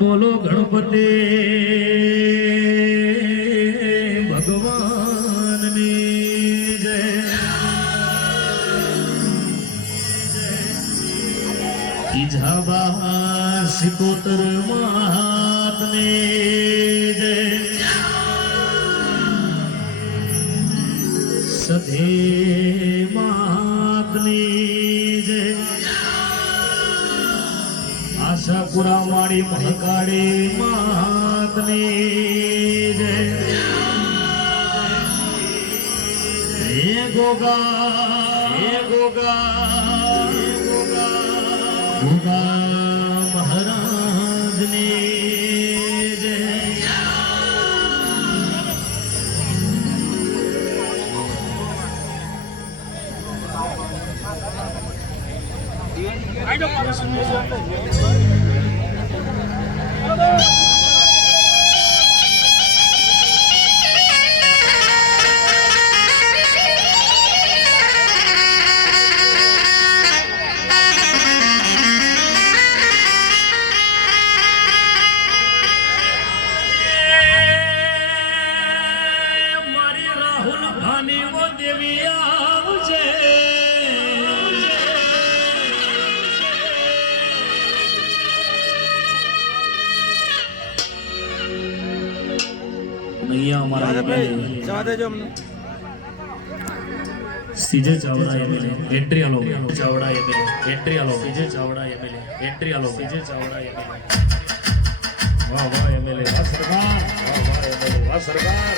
બોલો ગણપતિ ભગવાનની જય. ઈજાબા સિકોતર મહાત્મની જય. સધે માતની જય. આશાપુરા માળી મહાકાળી માતની જય. હે ગોગા હે ગોગા ગોગા મહારાજની જય. મારી રાહુલ ભાની વો દેવી આવજે. सीजे चावड़ा एमएलए एंट्री आलो चावड़ा एमएलए एंट्री आलो सीजे चावड़ा एमएलए एंट्री आलो सीजे चावड़ा एमएलए. वाह वाह एमएलए वाह सरकार वाह वाह एमएलए वाह सरकार.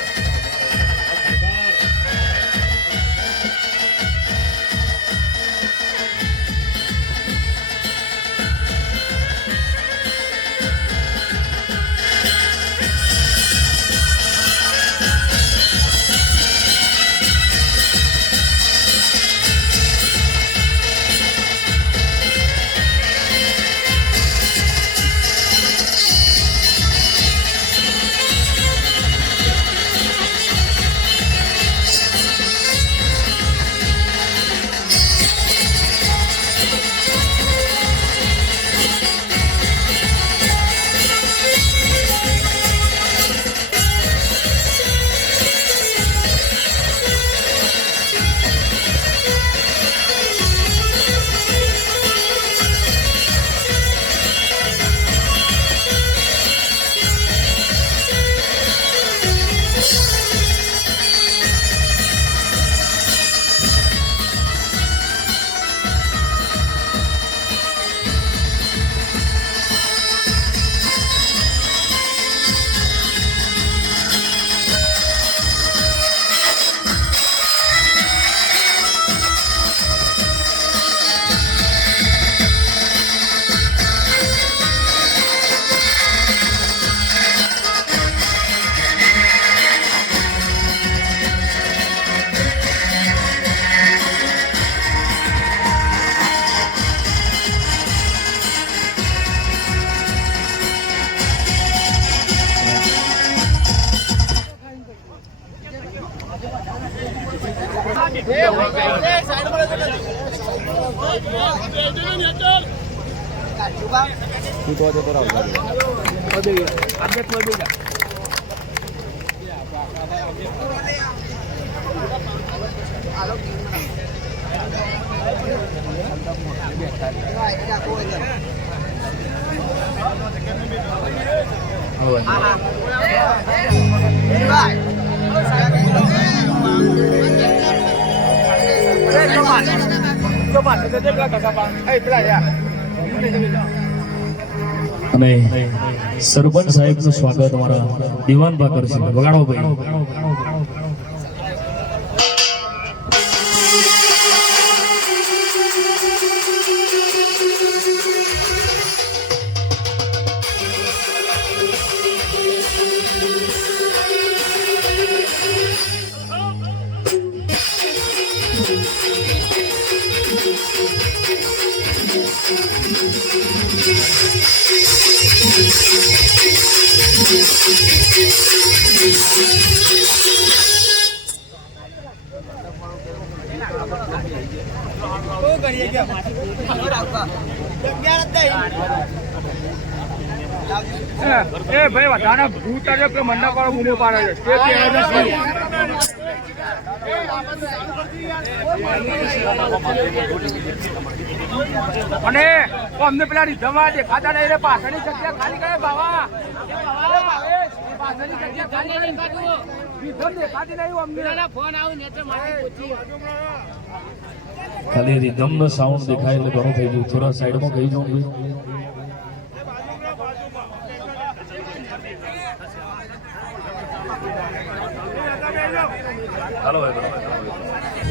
itu aja berapa? Update lebih dah. Coba, kita belakang siapa? Belah ya. અને સરપંચ સાહેબનું સ્વાગત અમારા દીવાન બા કરશે. વગાડો ભાઈ. એ ભાઈ વધારે ભૂત આવ્યો કે મંડપ વાળો બૂમો પાડે છે અને અમને પેલા રીધમાં દેખાતા નહીં રે પાછળની જગ્યા ખાલી કરે બાવા પાછળની જગ્યા ખાલી રીધમ દેખાતી નહીં અમને ફોન આવું ને ખાલી રિધમ નો સાઉન્ડ દેખાય એટલે ઘણું થઈ ગયું. થોડા સાઈડમાં કહી દઉં ભાઈ. હાલો ભાઈ.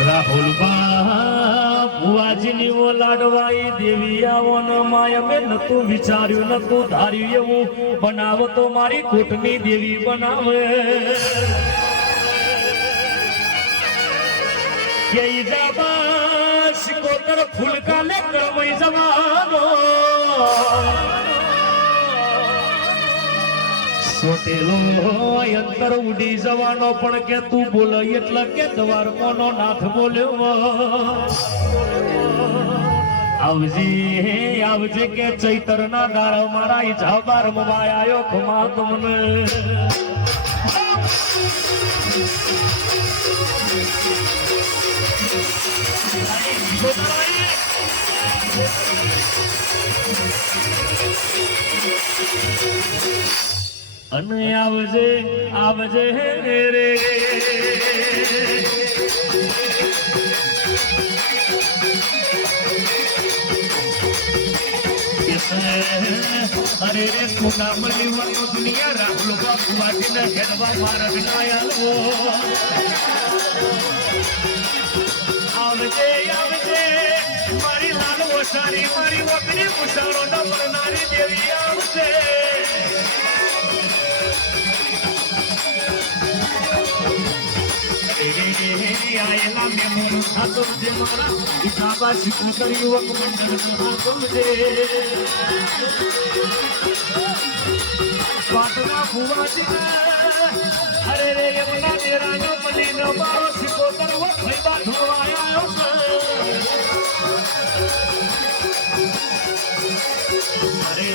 રાહુલ ભુવાજીની ઓ લાડવાઈ દેવી આવો ન માય મેં નતું વિચાર્યું નતું ધાર્યું એવું બનાવ તો મારી કોટની દેવી બનાવે કે ઈજાબા શિકોતર ફૂલકા લે કરમઈ જવાનો સોટેલો અંતર ઉડી જવાનો પણ કે તું બોલ એટલે કે દ્વારકોનો નાથ બોલ્યો આવજે કે ચૈતર ના દાર મારા ઈજાબાર મવાય આયો ખમા તમને અને આવજે રે અરે રે સુના મળી વાળો દુનિયા રાખલો બાપુવાજી ને ઘેરવા મારા વિનાયા આવજે મારી લાલ ઓસારી મારી વકરી મુસારો ન મળનારી દેવી આવજે આયેલા મેમોન હાથો જે મારા ઈજાબા શિકોતર યુવક મંડળ હાથો જે પાટના ભુવાજી અરે રે એમના દેરાનો મલીનો મારો શિકોતર વખઈ બાધો આયો છે અરે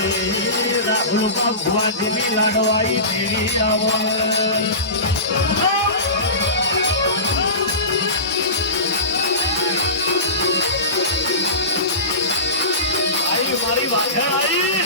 રાહુલ ભુવાજીની લાડવાઈ દેવી આવો મારી વાત આવી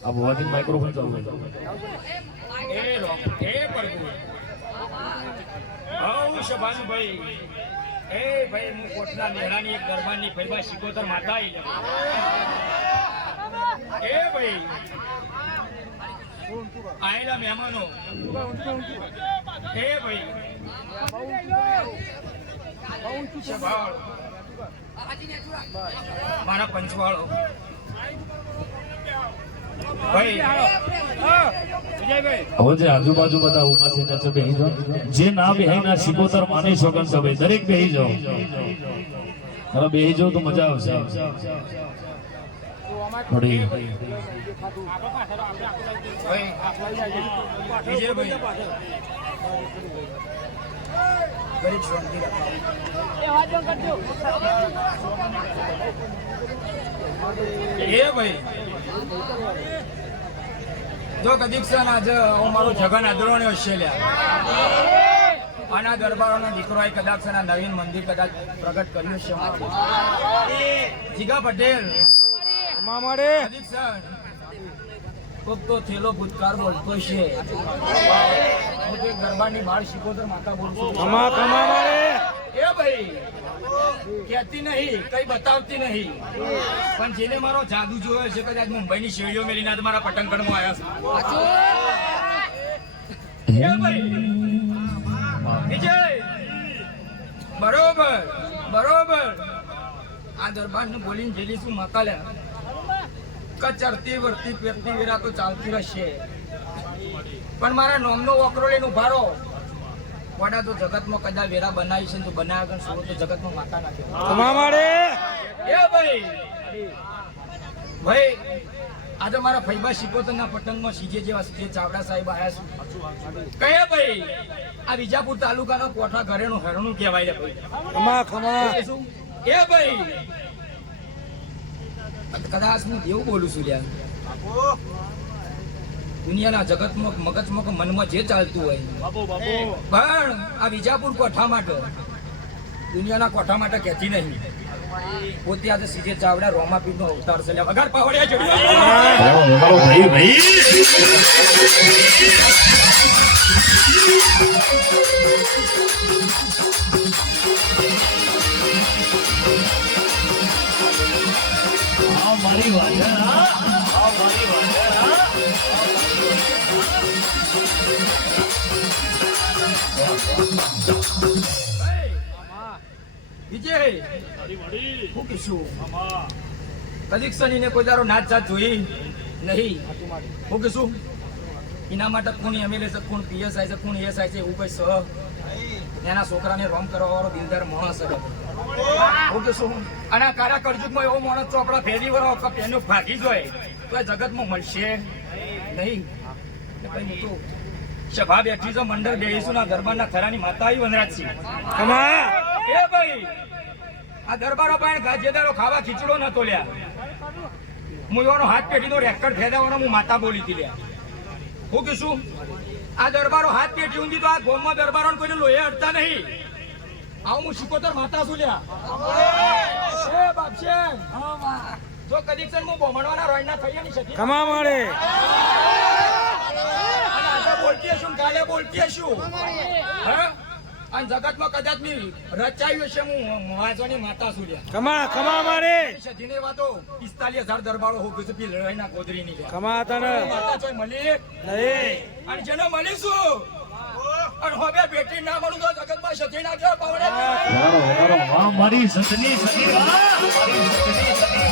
अब वादी माइक्रोफोन चालू है ભાઈ એ ભાઈ હું કોટના નેહરાની એક દરબારની ફૈબા શિકોતર માતા એ ભાઈ આયેલા મહેમાનો એ ભાઈ મારા પંચવાળો ભાઈ વિજયભાઈ હવે જે આજુબાજુ બધા ઉભા છે ને બેહી જાઓ. જે ના બેહી ના શિકોતર માની શકો છો ભાઈ, દરેક બેહી જાઓ. હવે બેહી જાઓ તો મજા આવશે. થોડી ભાઈ વિજયભાઈ ગરીબ શાંતિ એ ભાઈ જો કદીક છે ને આજે હું મારું જગન આદરણીય ઓસ્ટ્રેલિયા આના દરબારોનો દીકરો એ કદાચ છે ને નવીન મંદિર કદાચ પ્રગટ કર્યું છે જીગા પટેલ કદીક છે કોક તો થેલો ભૂતકાળ બોલતો છે હું તો એક દરબારની બહાર શિકોતર માતા બોલું છું એ ભાઈ કહેતી નહીં કઈ બતાવતી નહીં પણ જેને મારો જાદુ જોયો છે કદાચ મુંબઈની શેરીઓ મેલીને આજે મારા પટંગણમાં આવ્યા છે એ ભાઈ વિજય બરોબર બરોબર આ દરબારને બોલીને જેલી શું માતા લે ચરતી વર્તી પેરતી વેરા તો ચાલતી રહેશે પણ મારા નોમનો વકરો લઈને ઉભા રહો વડા તો જગતમાં કદાચ વેરા બનાવી છે તો બનાવ્યા આગળ સુરત તો જગતમાં માતા નાખે એ ભાઈ ભાઈ આજે મારા ફૈબા શિકોતરના પતંગમાં સીજે જેવા સીજે ચાવડા સાહેબ આવ્યા છે કયા ભાઈ આ વિજાપુર તાલુકાનો કોઠા ઘરેનું હરણું કહેવાય છે ભાઈ શું એ ભાઈ કદાચ હું એવું બોલું છું લ્યા દુનિયાના જગતમાં મગજમાં મનમાં જે ચાલતું હોય પણ આ વિજાપુર કોઠા માટે દુનિયાના કોઠા માટે કહેતી નહીં પોતે આજે સીજે ચાવડા રોમાપીર નો અવતાર છે વગાડ પાવડિયા ચડ્યો ભાઈ ભાઈ મારી વિજય હું કીશું કદીક સનીને કોઈ દારો નાચ જાત જોઈ નહીં હું કીશું એના માટે કોણ એમએલએ છે કોણ પીએસઆઈ છે કોણ એસઆઈ છે એવું કઈ સહ એના છોકરાને રોમ કરવા વાળો દિલદાર માણસ છે હું કીશું અને કારા કરજુકમાં એવો માણસ ચોપડા ફેરી વાળો પેનું ભાગી જાય તો એ જગતમાં મળશે નહીં કઈ મોટું સભા બેઠી છે મંડળ બેહીશું ના દરબારના થરાની માતા આવી વનરાજસિંહ એ ભાઈ આ દરબારો પાસે ગાજેદારો ખાવા ખીચડો નતો લ્યા હું એવાનો હાથ પેઢીનો રેકર્ડ ફેદાવાનો હું માતા બોલી હતી લ્યા હું કીશું આ દરબારો હાથ પેઢી ઊંધી તો આ ગોમમાં દરબારો કોઈને લોહી અડતા નહીં આવું હું શિકોતર માતા છું લ્યા એ બાપશે જો કદીક હું બોમણવાના રોયના થઈ ની શકી કમા મળે અને આજે બોલતી હશું કાલે બોલતી હશું હા અને જગતમાં કદાચ ની રચાયું છે હું વાંચવાની માતા છું કમા મારે સધીને વાતો 45,000 દરબારો હું કીધું પી લડાઈના ગોદરીની કમા તને માતા છે મળી નહીં અને જેને મળીશું અને હવે બેટી ના મળું તો જગતમાં સધી ના જો પાવડે મારી સતની સતી મારી સતની સતી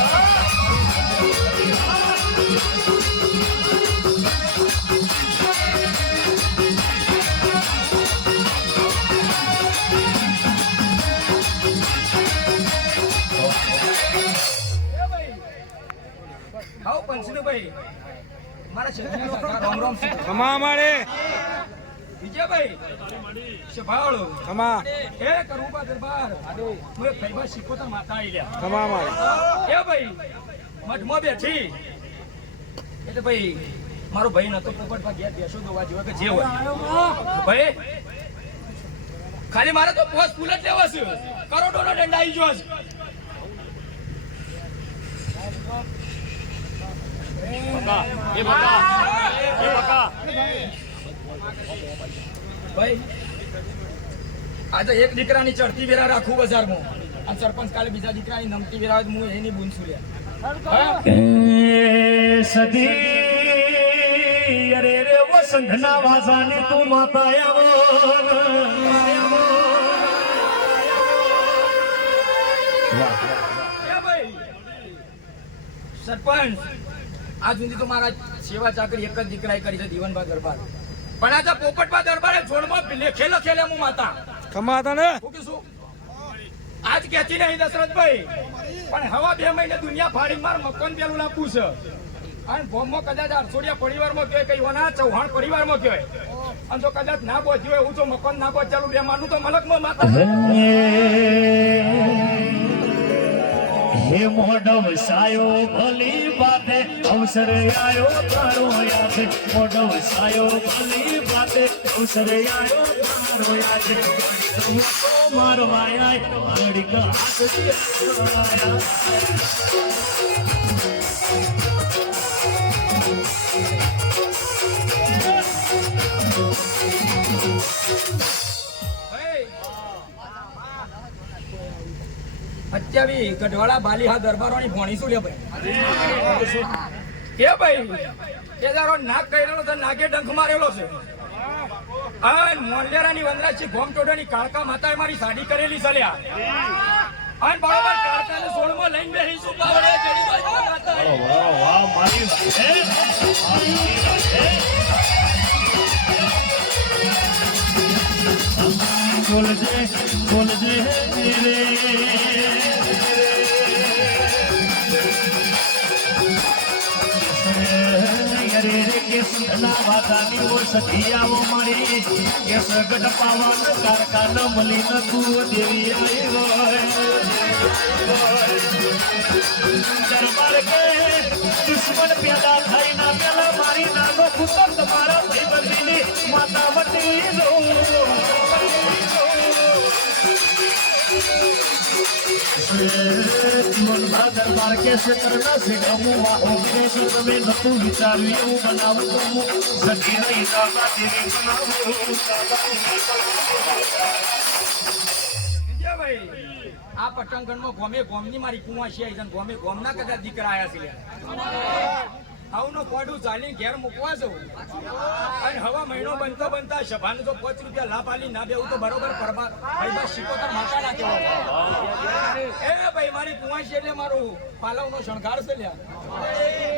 પંચનુભાઈ મારા શેઠનો રામ રામ ખમા મારે વિજયભાઈ શભાળો ખમા એ કરુબા દરબાર હું ફૈબા શિકોતર માતા આવી ગયા ખમા મારે એ ભાઈ મઠમાં બેઠી એટલે ભાઈ મારો ભાઈ નતો પોપટમાં ગયા બેસો દોવા જેવા કે જે હોય ભાઈ ખાલી મારે તો પોસ્ટ ફૂલ જ લેવા છે કરોડોનો દંડ આવી ગયો છે ભાઈ આજે એક દીકરાની ચડતી વેરા રાખું બજારમાં અને સરપંચ કાલે બીજા દીકરાની નમતી વેરા હું એની બૂન છું સદી અરે રે વસંતના વાસાની તું માતા સરપંચ આ સુધી તો મારા સેવા ચાકરી એક જ દીકરાએ કરી છે દીવનબા દરબાર, પણ આ તો પોપટબા દરબારે જોડમાં લેખે લખેલે હું માતા કમાતા ને હું કીધું આજ કહેતી નહીં દશરથભાઈ, પણ હવા 2 મહિને દુનિયા ફાડી માર મકાન પેલું લાવવું છે, અને ભોમમાં કદાચ આરસોડિયા પરિવારમાં કહેવાય, કઈ ઓના ચૌહાણ પરિવારમાં કહેવાય, અને તો કદાચ ના પહોંચ્યું હોય, હું તો મકાન ના પહોંચાલું 2 માનું તો મલકમાં માતા હે મોઢવ સાયો ભલી બાતે અવસર આયો તારો યાદ, મોઢવ સાયો ભલી બાતે અવસર આયો તારો યાદ, મારો વાયા ઘડીક હાથ દિયા અત્યાવી ગઢવાડા બાલીહા દરબારોની ભોણી શું લે ભાઈ? એ ભાઈ એ તારો નાક કરેલો છે, નાકે ડંખ મારેલો છે, અને મોંડેરાની વનરાજથી ગોમ ટોડાની કાળકા માતાએ મારી સાડી કરેલી ચાલ્યા, અને બરોબર કાળકાને સોળમાં લઈને બેહીશું પાવડે જડી બાજુ માતા. વાહ વાહ મારી બોલજે બોલજે રે રે કે સુધના વાતાની ઓ સખિયાઓ મળી કે સગટ પાવન કારખાનો મળી ન તું દેવી હોય દરબાર કે દુશ્મન પેદા થઈ ના પેલા મારી નાનો પુત્ર તમારા ભાઈ બંધીની માતા વટી લો દરબાર કે ક્ષેત્રના સિંહમાં ઓગળે છે તમે નતું વિચાર્યું એવું બનાવું તો હું સખી નહીં દાદા તેરી બનાવું ભાઈ આ પટંગણમાં ગોમે ગોમની મારી કુંવાસી આવી છે, ગોમે ગોમના કદાચ દીકરા આયા છે, આવું કોડું ચાલી ઘેર મૂકવા જવું, અને હવા મહિનો બનતો બનતા સભાનું તો 5 રૂપિયા લાભ આલી ના બેવું તો બરોબર પરબા ભાઈ શીખોતર માતા ના કહેવાય. એ ભાઈ મારી કુંવાસી એટલે મારું પાલવનો શણગાર છે લ્યા.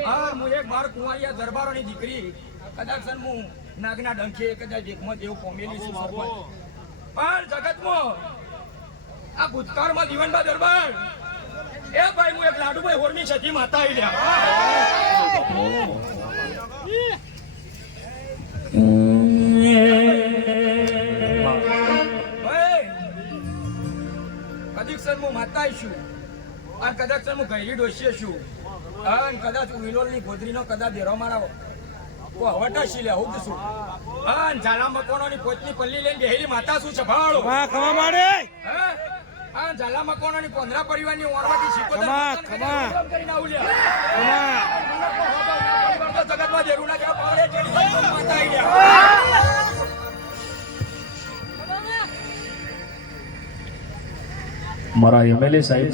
હા હું એક માર કુંવારિયા દરબારોની દીકરી કદાચ હું નાગના ડંખે કદાચ એકમાં જેવું પોમેલી છું સરપંચ, પણ જગતમાં આ ભૂતકાળમાં દીવનબા દરબાર એ ભાઈ હું એક લાડુભાઈ હોરની સતી માતા આવી રહ્યા. કદાચ હું માતા છું, અને કદાચ હું ગયરી ડોસીએ છું, અને કદાચ હું વિલોલની ગોદરીનો કદાચ દેરો મારા હવટા લે હું છું, અને ઝાલા મકોનોની પોચની પલ્લી લઈને બેહેલી માતા શું છે ભાળો ખમા મારે આ ઝાલા મકોનોની 15 પરિવારની ઓરવાથી શીખોતર કરીને આવલ્યા જગતમાં જરૂર ના કે પાવડે ચડી માતા આવી ગયા. મારા એમએલએ સાહેબ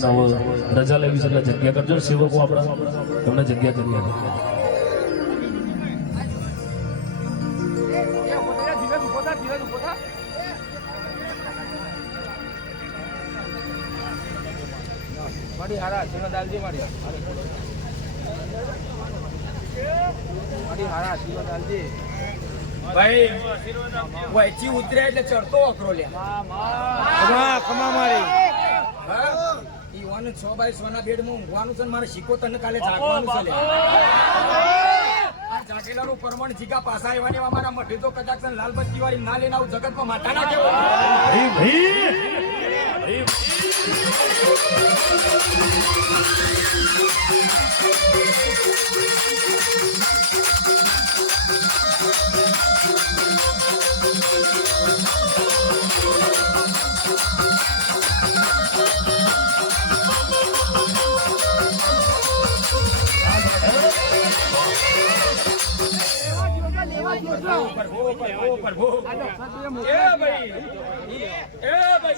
રજા લેવી છે એટલે જગ્યા કરજો, સેવકો આપણા તમને જગ્યા કરી આપે. મારી હારા આશીર્વાદ આલજે, મારી હારા આશીર્વાદ આલજે ભાઈ. વૈચી ઉતરે એટલે ચડતો અકરો લે કમા મારી ઈ 6 બાય 6 ના બેડમાં ઊંઘવાનું છે, મારે શીખો તને કાલે જાગવાનું છે લે. જાગેલાનું પરમણ જીગા પાસા એવાની અમારા મઠે તો કદાચ લાલબત્તી વાળી ના લઈને આવું જગતમાં માતા ના કેવાય. પ્રભુ એ ભાઈ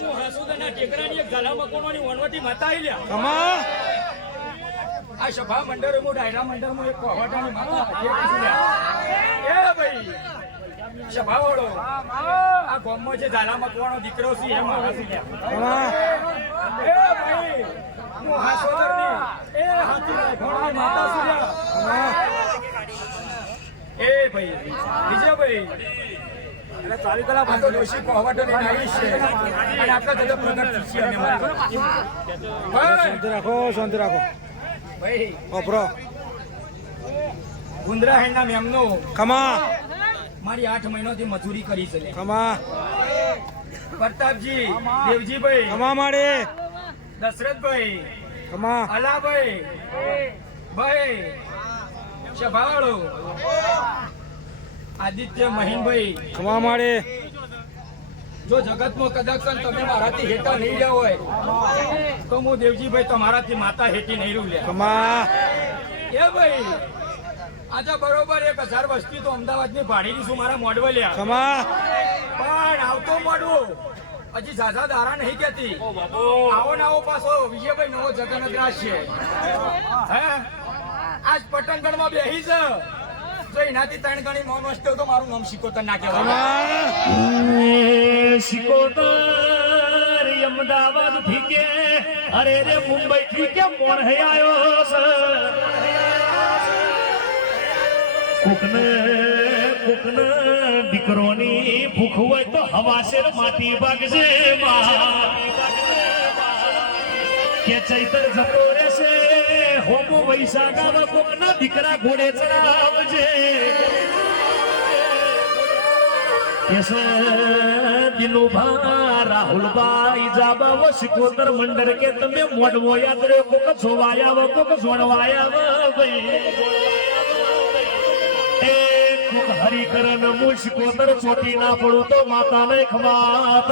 હું હાસુદાના ટેકરાની એક ઝાલા મકોનોની વનવટી માતા આવી લ્યા. આ સભા મંડળમાં ડાયરા મંડળમાં એક કોહટાની માતા એ ભાઈ સભા વાળો આ ગામમાં જે ઝાલા મકવાનો દીકરો છે એ મારા છે લ્યા. એ ભાઈ હું હાસુદાની એ હાથી માતા છે લ્યા. ભાઈ વિજયભાઈ એટલે ચાવી કલાક આ તો ડોશી કોહવાટોની નારી છે અને આપણે બધા પ્રગટ છીએ અમે ભાઈ શાંતિ રાખો શાંતિ રાખો ભાઈ ઓપરો ગુંદરા હેના મેમનો ખમા મારી 8 મહિનાથી મજૂરી કરી છે ખમા પ્રતાપજી દેવજીભાઈ ખમા માડી દશરથભાઈ ખમા અલાભાઈ ભાઈ શભાવાળો આદિત્ય મહીનભાઈ ખમા માડી જો જગતમાં કદાચ તમે મારાથી હેતા નહીં ગયા હોય તો હું દેવજીભાઈ તમારાથી માતા હેતી નહીં રૂ લે ખમા એ ભાઈ આજે બરોબર 1000 વસ્તી તો અમદાવાદની ભાડી દીધું મારા મોડવલ્યા ખમા પણ આવતો મોડવું હજી ઝાઝા દારા નહીં કેતી આવો ને આવો પાછો વિજયભાઈ નવો જગન્નાથ રાજ છે હે આજ પટણગઢમાં બેહી છે જો એનાથી 3 ગણી નોન વસ્તુ તો મારું નામ સિકોતર ના કહેવાય સિકોતર અમદાવાદ થી કે અરે રે મુંબઈ થી કે મોણ હે આયો છે કુકને દીકરોની ભૂખ હોય તો હવાશેર માટી ભાગશે કે ચૈતર જતો રહેશે હોમો વૈશાખામાં કોકના દીકરા ઘોડે ચડાવજે કેસે દિનુભા રાહુલભાઈ જાબાવો સિકોતર મંડળ કે તમે મોડવો યાદ રે કોક જોવાયા કોક જોડવાયા ભાઈ હરિકરણ મુશ્કોતર ચોટી ના પડું તો માતા ને ખમાત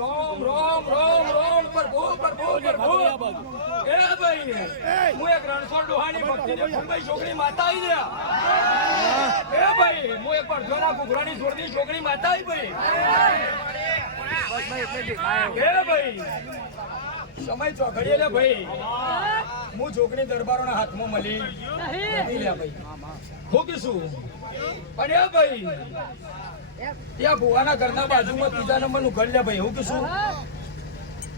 રોમ રોમ રોમ રોમ પ્રભુ પ્રભુ પ્રભુ એ ભાઈ હું એક રણછોડ ડોહાની ભક્તિની ફૂલભાઈ છોકરી માતા આવી ગયા એ ભાઈ હું એક પરધોના કુકરાની જોડની છોકરી માતા આવી ભાઈ એ ભાઈ સમય ચોઘડીએ લે ભાઈ હું છોકરી દરબારોના હાથમાં મળી નથી લે ભાઈ હું કીશું પણ એ ભાઈ ત્યાં ભુવાના ઘરના બાજુમાં 3જા નંબરનું ઘર લે ભાઈ હું કીશું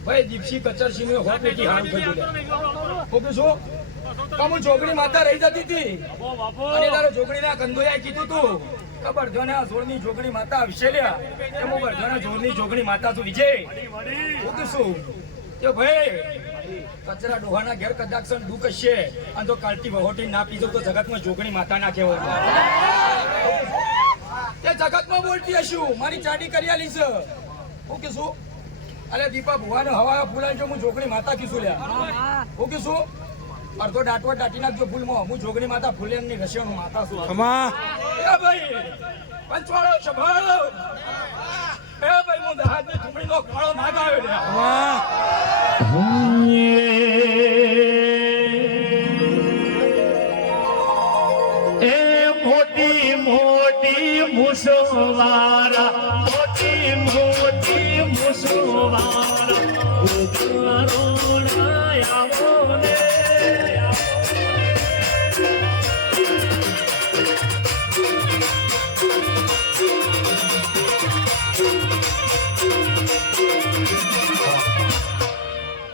ભાઈ દીપસી કચરસી નું હોત પેટી હામ થયું લે હું કીશું હું છોકરી માતા રહી જતી હતી અને તારો છોકરીના કંદોયા કીધું તું કે બરધોના જોડની છોકરી માતા આવશે લ્યા કે હું બરધોના જોડની છોકરી માતા છું વિજય હું કીશું કે ભાઈ કચરા ડોહાના ઘેર કદાચ દુઃખ હશે અને તો કાલથી વહોટી ના પીધો તો જગતમાં જોગણી માતા ના કહેવાય તે જગતમાં બોલતી હશું મારી ચાડી કરી આલી છે હું કીશું અરે દીપા ભુવાને હવા ફૂલાઈ જો હું જોગણી માતા કીશું લ્યા હું કીશું અડધો દાટવા દાટી નાખજો ફૂલમાં હું જોગણી માતા ફૂલેની રશિયાનું માતા છું ખમા એ ભાઈ પંચવાળો સંભાળો એ ભાઈ હું દહાજની ચૂંટણીનો કાળો નાગ આવ્યો લ્યા ખમા એ મોટી મોટી મુસવારા મોટી મોટી મુસવારા આવો ને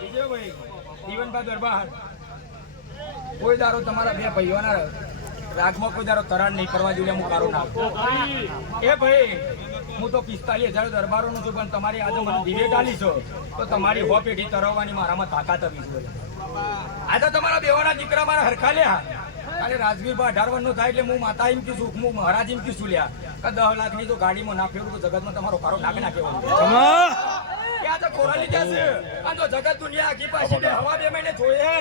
વિજયભાઈ જીવનભા દરબાર કોઈ દારો તમારા બે ભાઈઓના રાગમાં કોઈ દારો તરાણ નહીં કરવા જોઈએ હું કારો ના એ ભાઈ હું તો 45,000 દરબારોનું છું પણ તમારી આજે મને દિવે ડાલી છો તો તમારી હો પેઢી તરવવાની મારામાં તાકાત આવી જોઈએ આજે તમારા બેવાના દીકરા મારા હરખા લ્યા અને રાજવીર 18 વર્ષનો થાય એટલે હું માતા એમ કીધું હું મહારાજ એમ કીધું લ્યા કે 10 લાખની તો ગાડીમાં ના ફેરવું તો જગતમાં તમારો કારો નાગ ના કહેવાય ખમા ત્યાં તો કોરાલી ગયા છે આ તો જગત દુનિયા આખી પાછી બે હવા 2 મહિને જોઈએ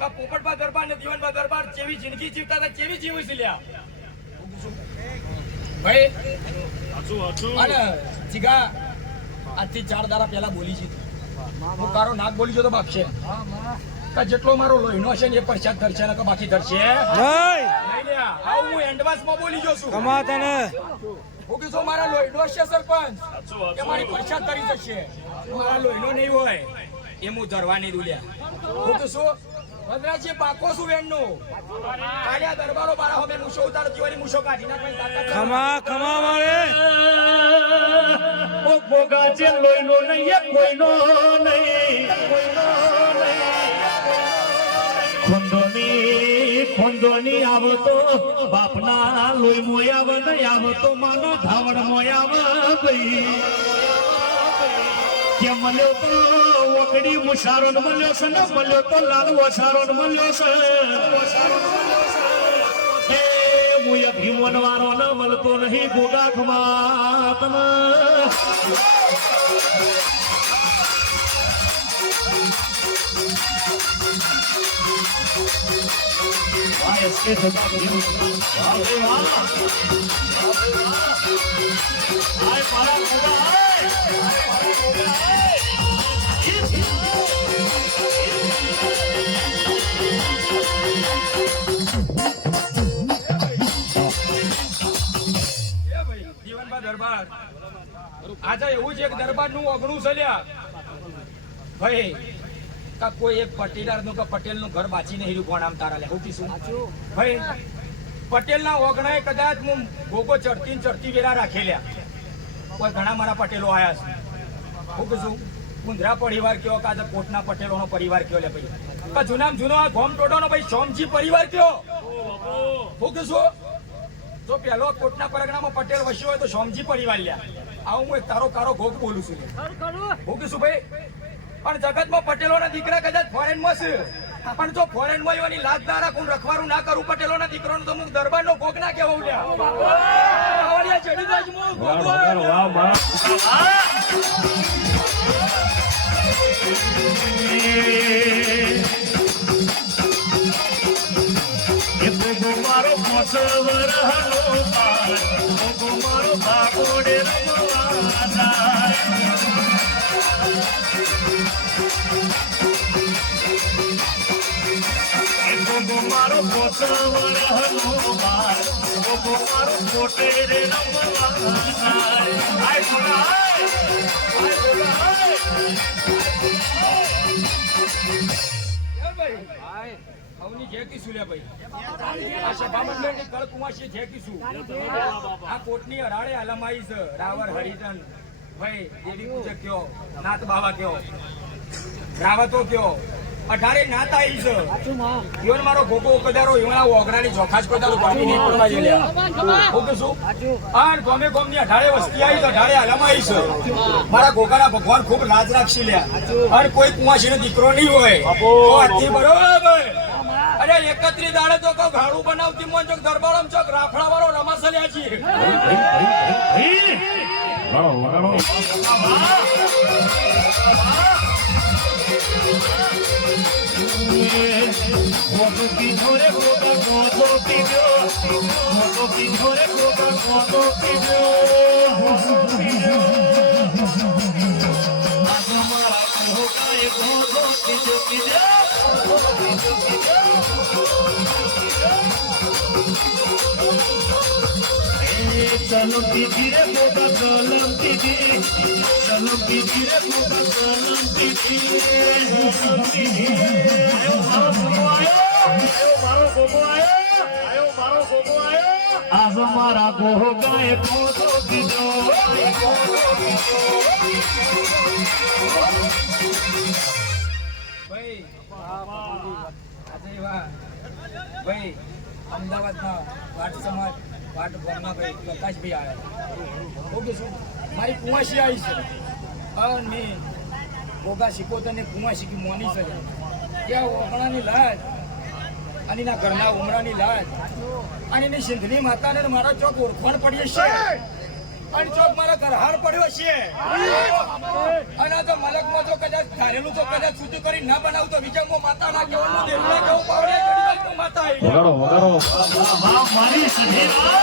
કા પોપટબા દરબાર ને દીવાનબા દરબાર જેવી જિંદગી જીવતા હતા કેવી જીવી છે લ્યા ભાઈ અને જીગા આજથી 4 દાડા પહેલા બોલી છે હું તારો નાક બોલી જો તો બાપશે કે જેટલો મારો લોહીનો છે ને એ પરસાદ ધરશે ને કે બાકી ધરશે નહીં નહીં લ્યા આવું હું એડવાન્સમાં બોલી જો છું ખમા તને હું કીધું મારા લોહીનો છે સરપંચ કે મારી પરસાદ ધરી જશે મારા લોહીનો નહીં હોય એ હું ધરવા નહીં દઉં લ્યા હું કીધું ભદ્રાજી પાકો છું વેણનો. કાલે આ દરબારો બારા હવે મૂછો ઉતારો જીવાની મૂછો કાઢી નાખવાની તાકાત છે. ખમા ખમા મારે ઓ ભોગા છે લોહીનો નહીં એ કોઈનો નહીં ખોંદોની આવતો બાપના લોહી મોય આવ નહીં આવતો માનો ધાવડ મોય આવ ભાઈ કે મળ્યો તો ઓકડી મુસારો મળ્યો છે ને મળ્યો તો લાલ વસારો મળ્યો છે મુય ભીમન વાળો ન મળતો નહીં ગોગા ખમાત જીવનમાં દરબાર આજે એવું છે કે દરબાર નું અગણું ચાલ્યા ભાઈ કા કોઈ એક પટીદાર નું કે પટેલ નું ઘર બાચી નહીં રહ્યું કોણ આમ તારા લે હું કીશું ભાઈ પટેલ ના ઓગણાએ કદાચ હું ભોગો ચડતી વેરા રાખેલ્યા કોઈ ઘણા મારા પટેલો આયા છે હું કીશું કુંદરા પરિવાર કયો કાજે કોટના પટેલો નો પરિવાર કયો લે ભાઈ જૂનામાં જૂનો આ ગોમ ટોટો નો ભાઈ સોમજી પરિવાર કયો હું કીશું જો પેલો કોટના પરગણામાં પટેલ વસ્યો હોય તો સોમજી પરિવાર લ્યા આવું હું એક તારો કારો ઘોગ બોલું છું હું કીશું ભાઈ પણ જગતમાં પટેલોના દીકરા કદાચ ફોરેનમાં છે પણ જો ફોરેનમાં એવાની લાજ ના રાખું રખવાનું ના કરું પટેલોના દીકરાનો તો હું દરબારનો ભોગ ના કહેવું લ્યા આવડિયા ચડી જાય હું ભોગ મારો મોસવર હલો મારો બાપોડે મારો મોસવર હલો મારો પોટે રે જે કીશું લે ભાઈ આ સભા મંડળની કળકુમાસી જે કીશું આ કોટની અરાળે અલમાઈ છે રાવર હરિજન ભાઈ દેવી પૂજક કયો નાથ બાવા કયો રાવતો કયો અઢારે નાથ આવી છે ઈવન મારો ગોગો કદારો ઈવણા ઓગરાની ચોખાજ કોદાલો પાણી નહીં પડવા જેલ્યા હું કીશું આન ગોમે ગોમની અઢારે વસ્તી આવી છે અઢારે અલમાઈ છે મારા ગોગાના ભગવાન ખૂબ રાજ રાખશી લ્યા અને કોઈ કુમાસીનો દીકરો નહીં હોય તો આથી બરોબર અરે 31 દાડે તો કહું ઘાડું બનાવતી મોન ચોક દરબારમ ચોક રાફડા વાળો રમાસલ્યા છીએ चलो दीदी रे मोगा चलो दीदी चलो दीदी रे मोगा चलो दीदी आयो मारो गोगो आयो आज हमारा गोहो गाए कोदो कीजो ભાઈ આજે એવા ભાઈ અમદાવાદના વાટ સમાજ વાટ ગામના ભાઈ પ્રકાશભાઈ આવ્યા ઓકે શું મારી કુંવાસી આવી છે અને મેં ગોગા શીખોતરને કુંવાસી કી મોની છે ત્યાં ઓગણાની લાજ અને એના ઘરના ઉમરાની લાજ અને એની સિંધની માતાને મારો ચોક ઓળખાણ પડ્યો છે અને ચોક મારા ઘરહાર પડ્યો છે અને તો મલકમાં તો કદાચ ધારેલું તો કદાચ સુધી કરી ના બનાવું તો વિજયમાં માતા ના કેવું દેવડા કેવું પાવડે ગડી તો માતા આવી વગાડો મારી સધીરા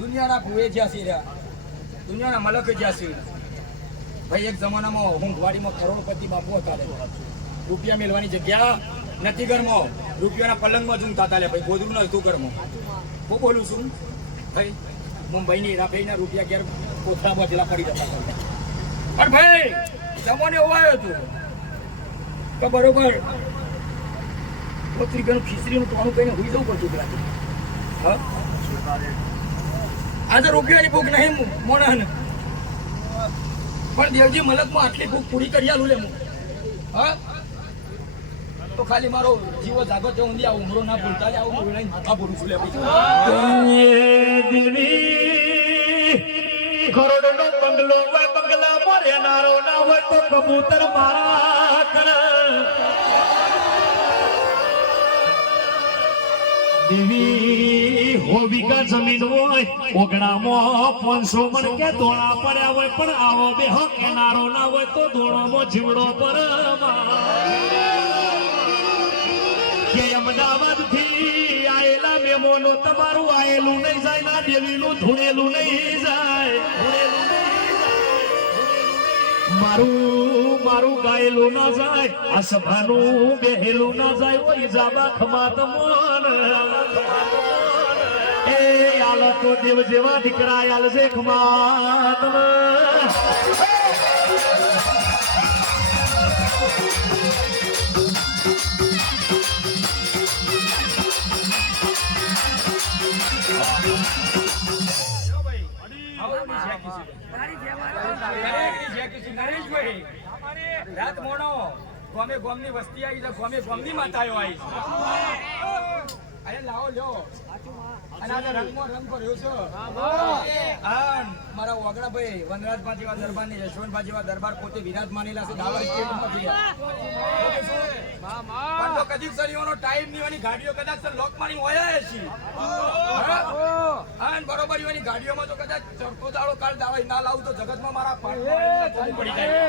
દુનિયાના ભૂએ જ્યાં છે દુનિયાના મલક જ્યાં છે ભાઈ એક જમાનામાં હું ગુવાડીમાં કરોડપતિ બાપુ હતા રૂપિયા મેળવાની જગ્યા નથી ઘરમો રૂપિયાના પલંગમાં ઝૂમતા હતા લે ભાઈ ગોદરું નતું ઘરમો હું બોલું છું ભાઈ મુંબઈની હીરાભાઈના રૂપિયા ઘેર કોથળા બોજલા પડી જતા હતા. પણ ભાઈ જમોને એવું આવ્યો હતું તો બરોબર કોથળી ઘણું ખીચડીનું ટોણું કહીને હુઈ જવું પડતું પેલા. હા આજે રૂપિયાની ભૂખ નહીં મોણન પણ દેવજી મલકમાં આટલી ભૂખ પૂરી કરી આલું લે હું. હા તો ખાલી મારો જીવો જાગો તે ઊંધી આ ઉમરો ના ભૂલતા આવું હું વિનાઈ માથા ભરું છું લે કરોડનો બંગલો હોય બંગલા મોરે નારો ના હોય તો કબૂતર મારા કર દેવી હોવી કા જમીન હોય ઓગણામાં 500 મણ કે ધોળા પડ્યા હોય પણ આવો બેહો કેનારો ના હોય તો ધોળામાં જીવડો પર કે અમદાવાદ થી આયેલા મેમોનો તમારું આયેલું નહીં જાય ના દેવીનું ધૂણેલું નહીં જાય મારું ગાયેલું ના જાય આ સભાનું બેહેલું ના જાય ઓય જાબા ખમાત મોન એ આલો તો દેવ જેવા દીકરા આલ છે ખમાત રાત મોડો ગોમે ગોમની વસ્તી આવી છે ગોમે ગોમની માતાઓ આવી છે. અરે લાવો લ્યો અને આ રંગમાં રંગ ભર્યો છે. હા મારા ઓગણા ભાઈ વનરાજભા જેવા દરબાર ને યશવંતભા જેવા દરબાર પોતે વિરાજ માનેલા છે દાવર સ્ટેટમાંથી. પણ તો કદી સરીઓનો ટાઈમ નહીં હોય ગાડીઓ કદાચ લોક મારી હોય છે. હા બરોબર એની ગાડીઓમાં તો કદાચ ચડતો દાડો કાલ દાવા ના લાવું તો જગતમાં મારા પાઠ પડી જાય.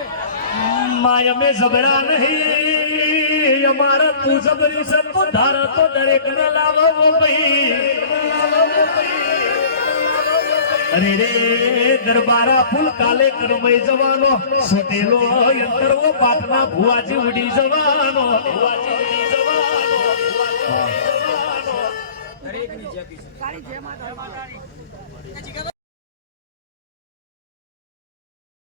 માય મે જબરા નહીં અમારા તું જબરી છે તો ધાર તો દરેક ને લાવો ભાઈ. અરે રે દરબારા ફૂલ કાલે કરમઈ જવાનો સોટેલો યંતરવો પાટના ભુવાજી ઉડી જવાનો દરેકની જાતિ છે.